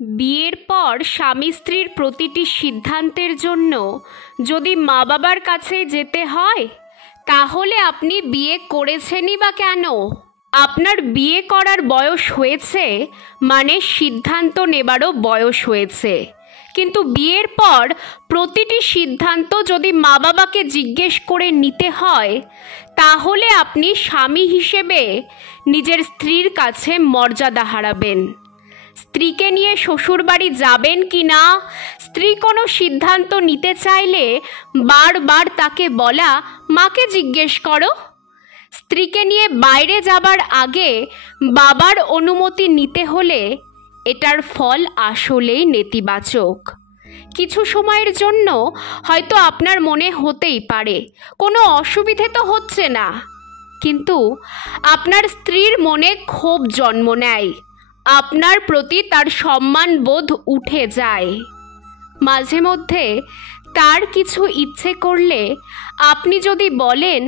বিয়ের পর স্বামী স্ত্রীর প্রতিটি সিদ্ধান্তের জন্য যদি মা বাবার কাছে যেতে হয়, তাহলে আপনি বিয়ে করেছেনই বা কেন? আপনার বিয়ে করার বয়স হয়েছে মানে সিদ্ধান্ত নেবারও বয়স হয়েছে। কিন্তু বিয়ের পর প্রতিটি সিদ্ধান্ত যদি মা বাবাকে জিজ্ঞেস করে নিতে হয়, তাহলে আপনি স্বামী হিসেবে নিজের স্ত্রীর কাছে মর্যাদা হারাবেন। স্ত্রীকে নিয়ে শ্বশুরবাড়ি যাবেন কি না, স্ত্রী কোনো সিদ্ধান্ত নিতে চাইলে বারবার তাকে বলা, মাকে জিজ্ঞেস করো। স্ত্রীকে নিয়ে বাইরে যাবার আগে বাবার অনুমতি নিতে হলে এটার ফল আসলেই নেতিবাচক। কিছু সময়ের জন্য হয়তো আপনার মনে হতেই পারে কোনো অসুবিধে তো হচ্ছে না, কিন্তু আপনার স্ত্রীর মনে ক্ষোভ জন্ম নেয়, আপনার প্রতি তার সম্মান বোধ উঠে যায়। মাঝে মধ্যে তার কিছু ইচ্ছে করলে আপনি যদি বলেন,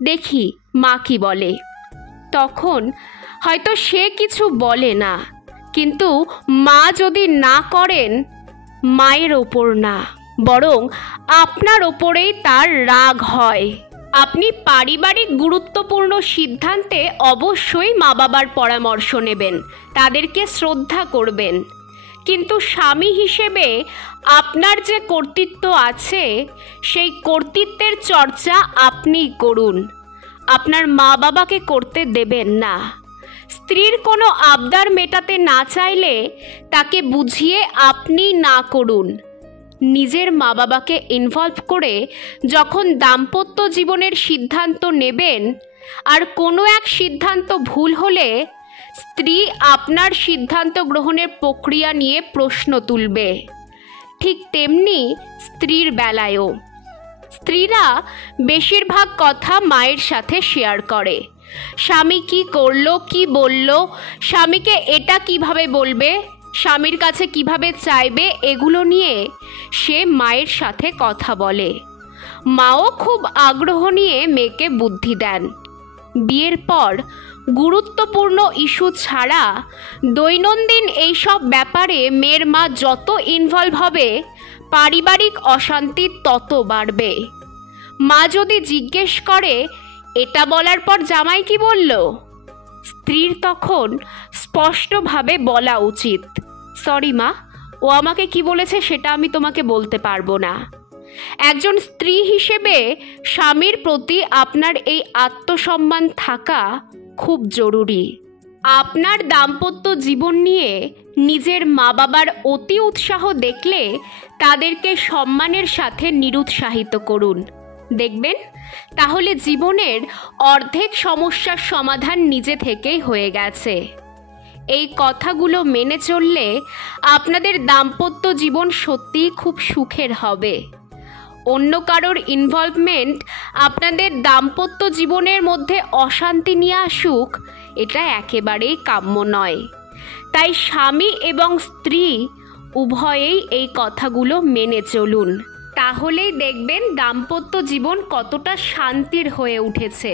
দেখি মা কি বলে, তখন হয়তো সে কিছু বলে না, কিন্তু মা যদি না করেন, মায়ের ওপর না বরং আপনার ওপরেই তার রাগ হয়। আপনি পারিবারিক গুরুত্বপূর্ণ সিদ্ধান্তে অবশ্যই মা বাবার পরামর্শ নেবেন, তাদেরকে শ্রদ্ধা করবেন, কিন্তু স্বামী হিসেবে আপনার যে কর্তৃত্ব আছে সেই কর্তৃত্বের চর্চা আপনিই করুন, আপনার মা বাবাকে করতে দেবেন না। স্ত্রীর কোনো আবদার মেটাতে না চাইলে তাকে বুঝিয়ে আপনি না করুন। নিজের মা বাবাকে ইনভলভ করে যখন দাম্পত্য জীবনের সিদ্ধান্ত নেবেন, আর কোনো এক সিদ্ধান্ত ভুল হলে স্ত্রী আপনার সিদ্ধান্ত গ্রহণের প্রক্রিয়া নিয়ে প্রশ্ন তুলবে। ঠিক তেমনি স্ত্রীর বেলায়ও স্ত্রীরা বেশিরভাগ কথা মায়ের সাথে শেয়ার করে। স্বামী কি করলো, কি বলল, স্বামীকে এটা কিভাবে বলবে, স্বামীর কাছে কিভাবে চাইবে, এগুলো নিয়ে সে মায়ের সাথে কথা বলে। মাও খুব আগ্রহ নিয়ে মেয়েকে বুদ্ধি দেন। বিয়ের পর গুরুত্বপূর্ণ ইস্যু ছাড়া দৈনন্দিন এইসব ব্যাপারে মেয়ের মা যত ইনভলভ হবে, পারিবারিক অশান্তি তত বাড়বে। মা যদি জিজ্ঞেস করে, এটা বলার পর জামাই কি বলল, স্ত্রীর তখন স্পষ্টভাবে বলা উচিত, সরি মা, ও আমাকে কি বলেছে সেটা আমি তোমাকে বলতে পারবো না। একজন স্ত্রী হিসেবে স্বামীর প্রতি আপনার এই আত্মসম্মান থাকা খুব জরুরি। আপনার দাম্পত্য জীবন নিয়ে নিজের মা বাবার অতি উৎসাহ দেখলে তাদেরকে সম্মানের সাথে নিরুৎসাহিত করুন। দেখবেন তাহলে জীবনের অর্ধেক সমস্যার সমাধান নিজে থেকেই হয়ে গেছে। এই কথাগুলো মেনে চললে আপনাদের দাম্পত্য জীবন সত্যিই খুব সুখের হবে। অন্য কারোর ইনভলভমেন্ট আপনাদের দাম্পত্য জীবনের মধ্যে অশান্তি নিয়ে আসুক, এটা একেবারেই কাম্য নয়। তাই স্বামী এবং স্ত্রী উভয়েই এই কথাগুলো মেনে চলুন, তাহলেই দেখবেন দাম্পত্য জীবন কতটা শান্তির হয়ে উঠেছে।